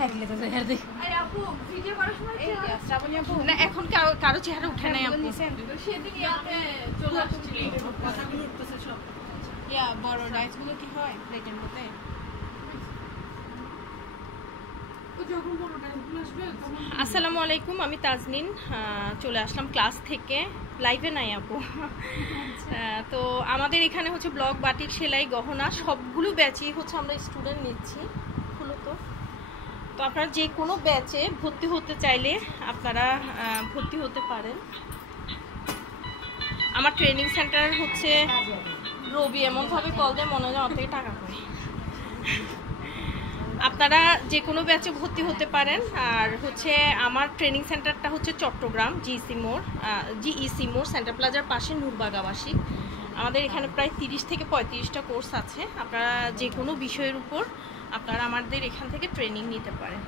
থাকলে তো আরে আপু ভিডিও করার সময় শ্রাবণী আপু না এখন কারো চেহারা উঠে নাই আপু সেদিন ইয়াতে চলে আসছি কথাগুলো উঠতেছে সব ইয়া বড় রাইসগুলো কি হয় প্লেটের মধ্যে আসসালামু আলাইকুম আমি তাজনিন চলে আসলাম ক্লাস থেকে লাইভে নাই আপু তো আমাদের এখানে হচ্ছে ব্লক বাটিক সেলাই গহনা সবগুলো ব্যাচই হচ্ছে আমরা স্টুডেন্ট নিচ্ছি মূলত তো আপনারা যে কোনো ব্যাচে ভর্তি হতে চাইলে আপনারা ভর্তি হতে পারেন আমার ট্রেনিং সেন্টার হচ্ছে রবি এমনভাবে কল দেয় মনে হয় আমার থেকে টাকা পায় আপনারা যে কোনো ব্যাচে ভর্তি হতে পারেন আর হচ্ছে আমার ট্রেনিং সেন্টারটা হচ্ছে চট্টগ্রাম জিইসি মোড় সেন্টার প্লাজার পাশে নূরবাগ আবাসিক আমাদের এখানে প্রায় 30 থেকে 35টা কোর্স আছে আপনারা যে কোনো বিষয়ের উপর আপনারা আমাদের এখান থেকে ট্রেনিং নিতে পারেন